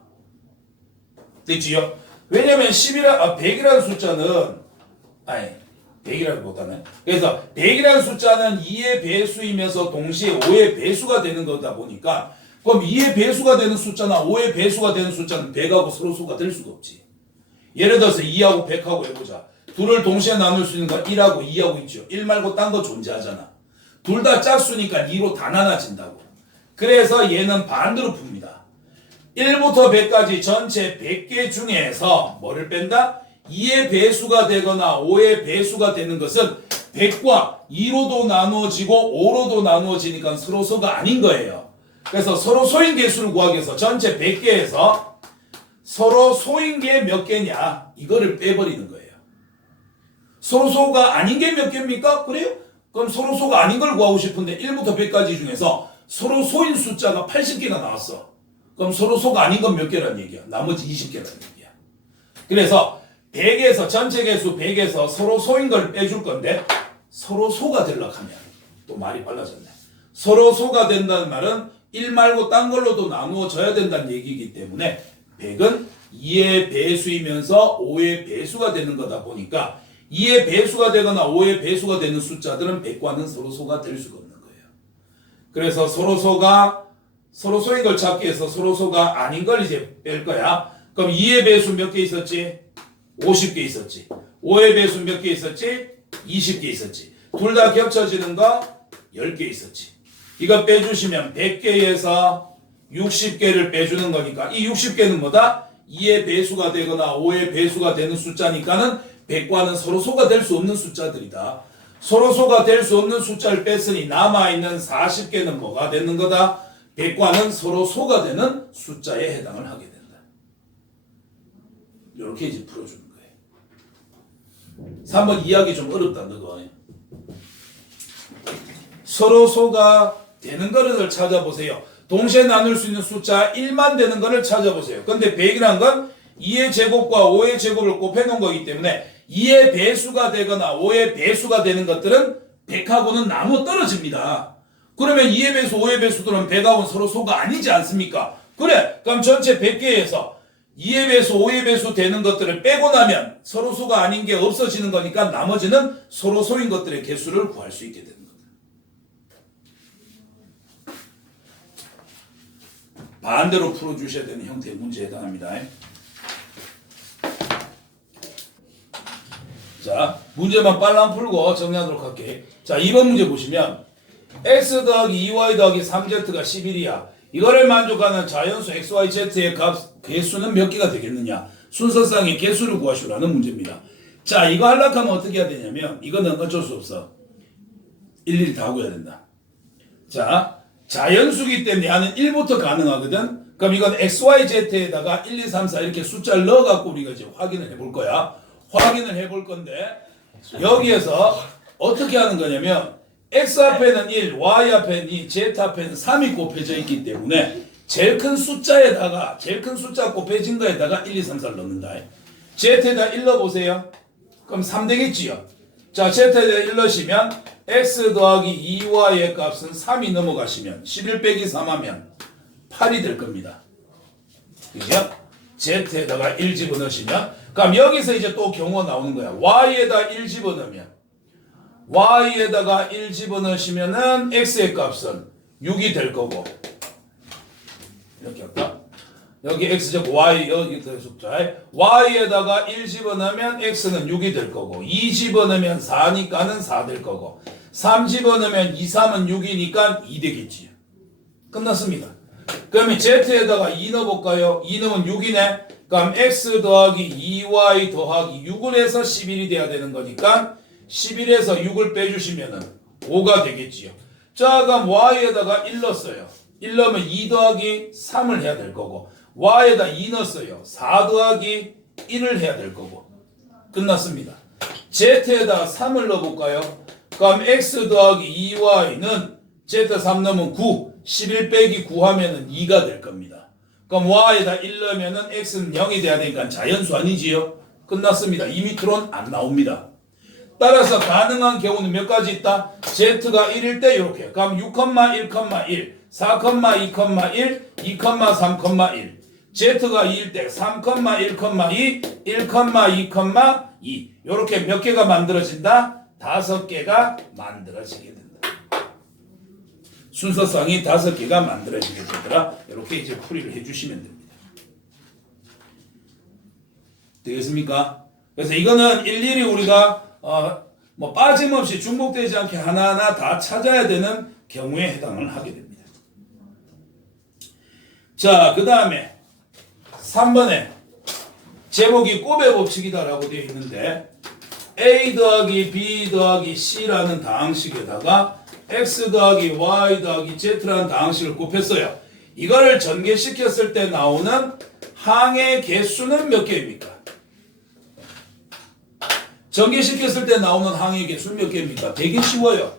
됐지요? 왜냐면 100이라는 숫자는 100이라고 보다는 그래서 100이라는 숫자는 2의 배수이면서 동시에 5의 배수가 되는 거다 보니까 그럼 2의 배수가 되는 숫자나 5의 배수가 되는 숫자는 100하고 서로소가 될 수가 없지. 예를 들어서 2하고 100하고 해보자. 둘을 동시에 나눌 수 있는 건 1하고 2하고 있죠. 1 말고 딴 거 존재하잖아. 둘 다 짝수니까 2로 다 나눠진다고. 그래서 얘는 반대로 풉니다. 1부터 100까지 전체 100개 중에서 뭐를 뺀다? 2의 배수가 되거나 5의 배수가 되는 것은 100과 2로도 나누어지고 5로도 나누어지니까 서로소가 아닌 거예요. 그래서 서로 소인 개수를 구하기 위해서 전체 100개에서 서로 소인 게 몇 개냐 이거를 빼버리는 거예요. 서로소가 아닌 게 몇 개입니까? 그래요? 그럼 서로소가 아닌 걸 구하고 싶은데 1부터 100까지 중에서 서로 소인 숫자가 80개가 나왔어. 그럼 서로소가 아닌 건 몇 개란 얘기야? 나머지 20개란 얘기야. 그래서 100에서 전체 개수 100에서 서로 소인 걸 빼줄 건데 서로소가 되려고 하면 또 말이 빨라졌네. 서로소가 된다는 말은 1 말고 딴 걸로도 나누어져야 된다는 얘기이기 때문에 100은 2의 배수이면서 5의 배수가 되는 거다 보니까 2의 배수가 되거나 5의 배수가 되는 숫자들은 100과는 서로소가 될 수가 없는 거예요. 그래서 서로소인 걸 찾기 위해서 서로소가 아닌 걸 이제 뺄 거야. 그럼 2의 배수 몇 개 있었지? 50개 있었지. 5의 배수 몇 개 있었지? 20개 있었지. 둘 다 겹쳐지는 거 10개 있었지. 이거 빼주시면 100개에서 60개를 빼주는 거니까 이 60개는 뭐다? 2의 배수가 되거나 5의 배수가 되는 숫자니까는 100과는 서로 소가 될 수 없는 숫자들이다. 서로 소가 될 수 없는 숫자를 뺐으니 남아있는 40개는 뭐가 되는 거다? 100과는 서로 소가 되는 숫자에 해당을 하게 된다. 이렇게 이제 풀어주는 거예요. 3번 이야기 좀 어렵다, 너거. 서로 소가 되는 거를 찾아보세요. 동시에 나눌 수 있는 숫자 1만 되는 거를 찾아보세요. 근데 100이란 건 2의 제곱과 5의 제곱을 곱해놓은 거기 때문에 2의 배수가 되거나 5의 배수가 되는 것들은 100하고는 나눠 떨어집니다. 그러면 2의 배수, 5의 배수들은 100하고는 서로 소가 아니지 않습니까? 그래, 그럼 전체 100개에서 2의 배수, 5의 배수 되는 것들을 빼고 나면 서로 소가 아닌 게 없어지는 거니까 나머지는 서로 소인 것들의 개수를 구할 수 있게 되는 거다. 반대로 풀어주셔야 되는 형태의 문제에 해당합니다. 자, 문제만 빨라 풀고 정리하도록 할게요. 자, 2번 문제 보시면 x 더하기 2y 더하기 3z가 11이야. 이거를 만족하는 자연수 x, y, z의 값, 개수는 몇 개가 되겠느냐? 순서상의 개수를 구하시라는 문제입니다. 자, 이거 하려고 하면 어떻게 해야 되냐면 이거는 어쩔 수 없어. 일일이 다 구해야 된다. 자, 자연수기 때문에 하는 1부터 가능하거든. 그럼 이건 x, y, z에다가 1, 2, 3, 4 이렇게 숫자를 넣어갖고 우리가 이제 확인을 해볼 거야. 확인을 해볼 건데 여기에서 어떻게 하는 거냐면 x 앞에는 1, y 앞에는 2, z 앞에는 3이 곱해져 있기 때문에 제일 큰 숫자에다가 제일 큰 숫자 곱해진 거에다가 1, 2, 3, 4를 넣는다. z에다 1 넣어보세요. 그럼 3 되겠지요. 자, z에다 1 넣으시면 x 더하기 2y의 값은 3이 넘어가시면 11 빼기 3 하면 8이 될 겁니다. 그죠? z에다가 1 집어넣으시면 그럼 여기서 이제 또 경우가 나오는 거야. y에다 1 집어넣으면 y에다가 1 집어넣으시면은 x의 값은 6이 될 거고 이렇게 할까? 여기 x제곱 y 여기 숫자 y에다가 1 집어넣으면 x는 6이 될 거고 2 집어넣으면 4니까는 4 될 거고 3 집어넣으면 2, 3은 6이니까 2 되겠지요. 끝났습니다. 그러면 z에다가 2 넣어볼까요? 2 넣으면 6이네. 그럼 x 더하기 2y 더하기 6을 해서 11이 돼야 되는 거니까 11에서 6을 빼주시면은 5가 되겠지요. 자, 그럼 y에다가 1 넣었어요. 1 넣으면 2 더하기 3을 해야 될 거고 y에다 2 넣었어요. 4 더하기 1을 해야 될 거고 끝났습니다. z에다 3을 넣어볼까요? 그럼 x 더하기 2y는 z 3 넣으면 9 11 빼기 9 하면은 2가 될 겁니다. 그럼 y에다 1 넣으면은 x는 0이 돼야 되니까 자연수 아니지요? 끝났습니다. 이 밑으로는 안 나옵니다. 따라서 가능한 경우는 몇 가지 있다? z가 1일 때 이렇게. 그럼 6,1,1, 4,2,1, 2,3,1. z가 2일 때 3,1,2, 1,2,2. 이렇게 몇 개가 만들어진다? 5개가 만들어지게 된다. 순서상이 5개가 만들어지게 되더라. 이렇게 이제 풀이를 해주시면 됩니다. 되겠습니까? 그래서 이거는 일일이 우리가 뭐 빠짐없이 중복되지 않게 하나하나 다 찾아야 되는 경우에 해당을 하게 됩니다. 자, 그 다음에 3번에 제목이 곱의 법칙이다라고 되어 있는데 A 더하기 B 더하기 C라는 다항식에다가 X 더하기 Y 더하기 Z라는 다항식을 곱했어요. 이거를 전개시켰을 때 나오는 항의 개수는 몇 개입니까? 전개시켰을 때 나오는 항의 개수는 몇 개입니까? 되게 쉬워요.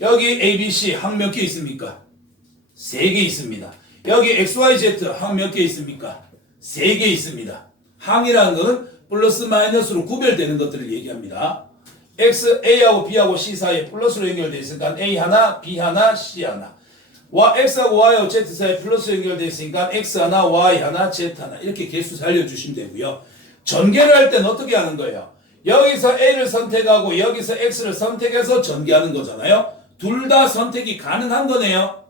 여기 A, B, C 항 몇 개 있습니까? 3개 있습니다. 여기 X, Y, Z 항 몇 개 있습니까? 3개 있습니다. 항이라는 것은 플러스 마이너스로 구별되는 것들을 얘기합니다. X, A하고 B하고 C 사이에 플러스로 연결되어 있으니까 A 하나, B 하나, C 하나. X하고 Y하고 Z 사이에 플러스로 연결되어 있으니까 X 하나, Y 하나, Z 하나. 이렇게 개수 살려주시면 되고요. 전개를 할 때는 어떻게 하는 거예요? 여기서 A를 선택하고 여기서 X를 선택해서 전개하는 거잖아요. 둘 다 선택이 가능한 거네요.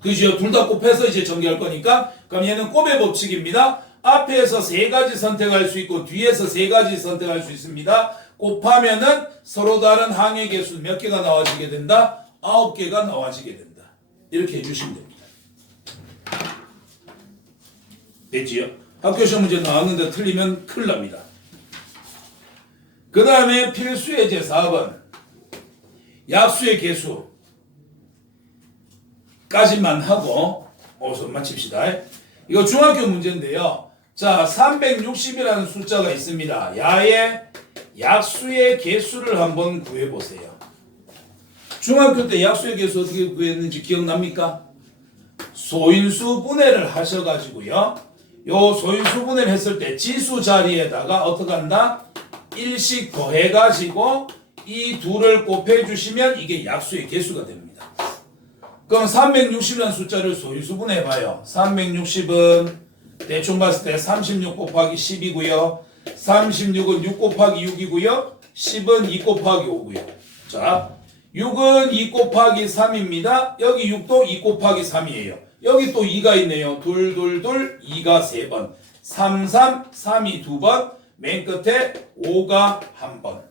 그죠? 둘 다 곱해서 이제 전개할 거니까. 그럼 얘는 곱의 법칙입니다. 앞에서 3가지 선택할 수 있고 뒤에서 3가지 선택할 수 있습니다. 곱하면은 서로 다른 항의 개수 몇 개가 나와지게 된다? 9개가 나와지게 된다. 이렇게 해주시면 됩니다. 됐지요? 학교 시험 문제 나왔는데 틀리면 큰일 납니다. 그 다음에 필수의 제4번 약수의 개수까지만 하고 어서 마칩시다. 이거 중학교 문제인데요. 자, 360이라는 숫자가 있습니다. 야의 약수의 개수를 한번 구해보세요. 중학교 때 약수의 개수 어떻게 구했는지 기억납니까? 소인수 분해를 하셔가지고요. 요 소인수 분해를 했을 때 지수 자리에다가 어떻게 한다? 1씩 더해가지고 이 둘을 곱해주시면 이게 약수의 개수가 됩니다. 그럼 360이라는 숫자를 소인수 분해해봐요. 360은 대충 봤을 때 36 곱하기 10이고요. 36은 6 곱하기 6이고요. 10은 2 곱하기 5고요. 자, 6은 2 곱하기 3입니다. 여기 6도 2 곱하기 3이에요. 여기 또 2가 있네요. 2, 2, 2, 2가 3번. 3, 3, 3이 2번. 맨 끝에 5가 1번.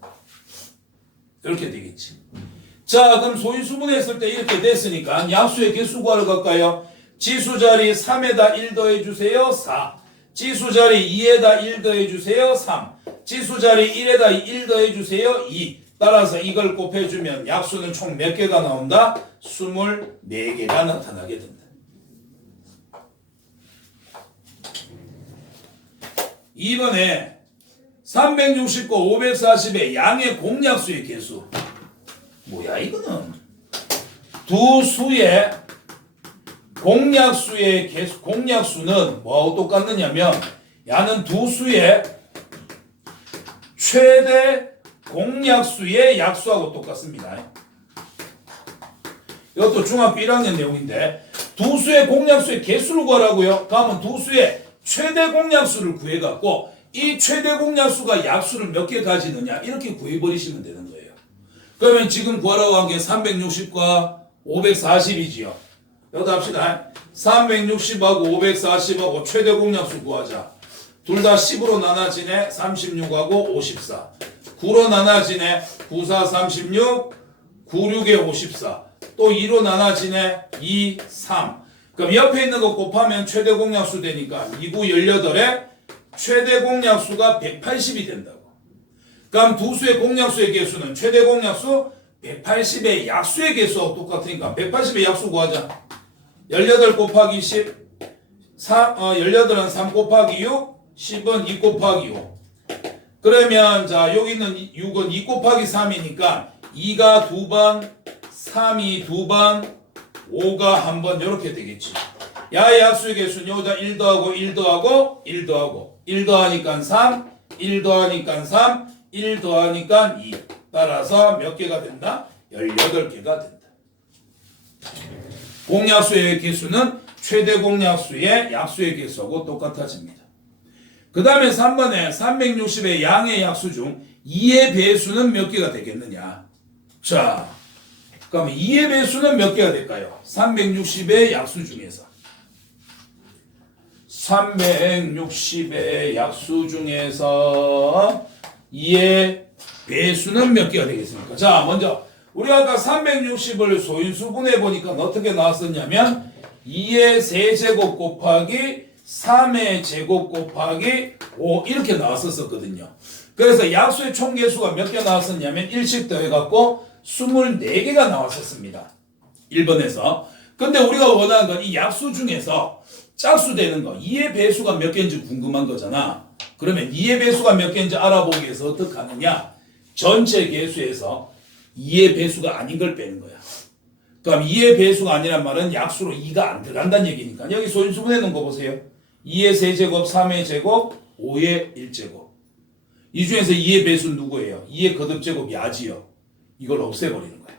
이렇게 되겠지. 자, 그럼 소인수분해 했을 때 이렇게 됐으니까 약수의 개수 구하러 갈까요? 지수 자리 3에다 1 더해주세요. 4. 지수 자리 2에다 1 더해주세요. 3. 지수 자리 1에다 1 더해주세요. 2. 따라서 이걸 곱해주면 약수는 총 몇 개가 나온다? 24개가 나타나게 된다. 2번에 360과 540의 양의 공약수의 개수. 뭐야 이거는? 두 수의 공약수의 개수, 공약수는 뭐하고 똑같느냐면 야는 두 수의 최대 공약수의 약수하고 똑같습니다. 이것도 중학교 1학년 내용인데 두 수의 공약수의 개수를 구하라고요. 그러면 두 수의 최대 공약수를 구해갖고 이 최대 공약수가 약수를 몇 개 가지느냐 이렇게 구해버리시면 되는 거예요. 그러면 지금 구하라고 한 게 360과 540이지요. 여기다 합시다. 360하고 540하고 최대 공약수 구하자. 둘 다 10으로 나눠지네. 36하고 54. 9로 나눠지네. 9, 4, 36. 9, 6에 54. 또 2로 나눠지네. 2, 3. 그럼 옆에 있는 거 곱하면 최대 공약수 되니까 2, 9, 18에 최대 공약수가 180이 된다고. 그럼 두 수의 공약수의 개수는 최대 공약수 180의 약수의 개수하고 똑같으니까 180의 약수 구하자. 18 곱하기 10, 18은 3 곱하기 6, 10은 2 곱하기 5. 그러면 자 여기 있는 6은 2 곱하기 3이니까 2가 2번, 3이 2번, 5가 1번 이렇게 되겠지. 야의 약수의 개수는 여기다 1 더하고 1 더하고 1 더하고 1 더하니까 3, 1 더하니까 3, 1 더하니까 2. 따라서 몇 개가 된다? 18개가 된다. 공약수의 개수는 최대 공약수의 약수의 개수하고 똑같아집니다. 그 다음에 3번에 360의 양의 약수 중 2의 배수는 몇 개가 되겠느냐? 자, 그러면 2의 배수는 몇 개가 될까요? 360의 약수 중에서 360의 약수 중에서 2의 배수는 몇 개가 되겠습니까? 자, 먼저 우리가 아까 360을 소인수분해 보니까 어떻게 나왔었냐면 2의 세제곱 곱하기 3의 제곱 곱하기 5 이렇게 나왔었거든요. 그래서 약수의 총개수가 몇 개 나왔었냐면 1씩 더해갖고 24개가 나왔었습니다. 1번에서. 근데 우리가 원하는 건 이 약수 중에서 짝수 되는 거 2의 배수가 몇 개인지 궁금한 거잖아. 그러면 2의 배수가 몇 개인지 알아보기 위해서 어떻게 하느냐? 전체 개수에서 2의 배수가 아닌 걸 빼는 거야. 그럼 2의 배수가 아니란 말은 약수로 2가 안 들어간다는 얘기니까. 여기 소인수분해 놓은 거 보세요. 2의 세제곱, 3의 제곱, 5의 1제곱. 이 중에서 2의 배수는 누구예요? 2의 거듭제곱 야지요. 이걸 없애버리는 거야.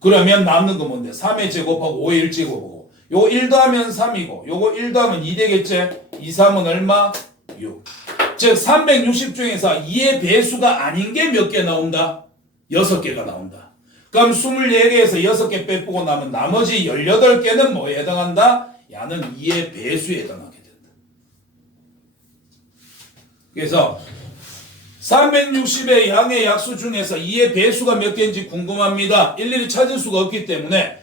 그러면 남는 거 뭔데? 3의 제곱하고 5의 1제곱하고 요거 1 더하면 3이고 요거 1 더하면 2 되겠지? 2, 3은 얼마? 6. 즉 360 중에서 2의 배수가 아닌 게 몇 개 나온다? 6개가 나온다. 그럼 24개에서 6개 빼고 나면 나머지 18개는 뭐에 해당한다? 야는 2의 배수에 해당하게 된다. 그래서 360의 양의 약수 중에서 2의 배수가 몇 개인지 궁금합니다. 일일이 찾을 수가 없기 때문에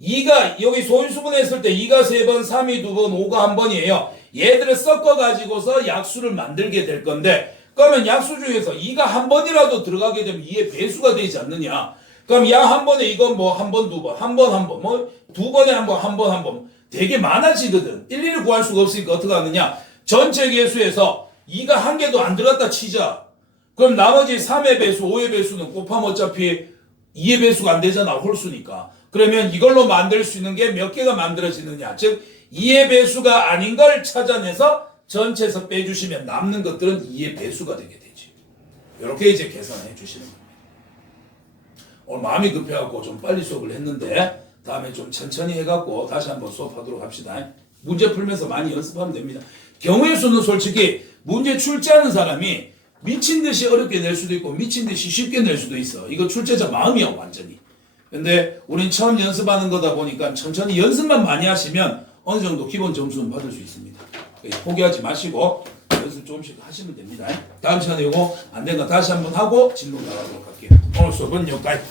2가 여기 소인수분 했을 때 2가 3번, 3이 2번, 5가 1번이에요. 얘들을 섞어가지고서 약수를 만들게 될 건데 그러면 약수 중에서 2가 한 번이라도 들어가게 되면 2의 배수가 되지 않느냐. 그럼 야 한 번에 이건 뭐 한 번, 두 번, 한 번, 한 번, 뭐 두 번에 한 번, 한 번, 한 번 되게 많아지거든. 일일이 구할 수가 없으니까 어떻게 하느냐. 전체 개수에서 2가 한 개도 안 들어갔다 치자. 그럼 나머지 3의 배수, 5의 배수는 곱하면 어차피 2의 배수가 안 되잖아. 홀수니까. 그러면 이걸로 만들 수 있는 게 몇 개가 만들어지느냐. 즉 2의 배수가 아닌 걸 찾아내서 전체에서 빼주시면 남는 것들은 2의 배수가 되게 되지. 이렇게 이제 계산해 주시는 겁니다. 오늘 마음이 급해갖고 좀 빨리 수업을 했는데 다음에 좀 천천히 해갖고 다시 한번 수업하도록 합시다. 문제 풀면서 많이 연습하면 됩니다. 경우의 수는 솔직히 문제 출제하는 사람이 미친 듯이 어렵게 낼 수도 있고 미친 듯이 쉽게 낼 수도 있어. 이거 출제자 마음이야 완전히. 근데 우린 처음 연습하는 거다 보니까 천천히 연습만 많이 하시면 어느 정도 기본 점수는 받을 수 있습니다. 포기하지 마시고 연습 조금씩 하시면 됩니다. 다음 시간에 이거 안 된 거 다시 한번 하고 진로 나가도록 할게요. 오늘 수업은 여기까지.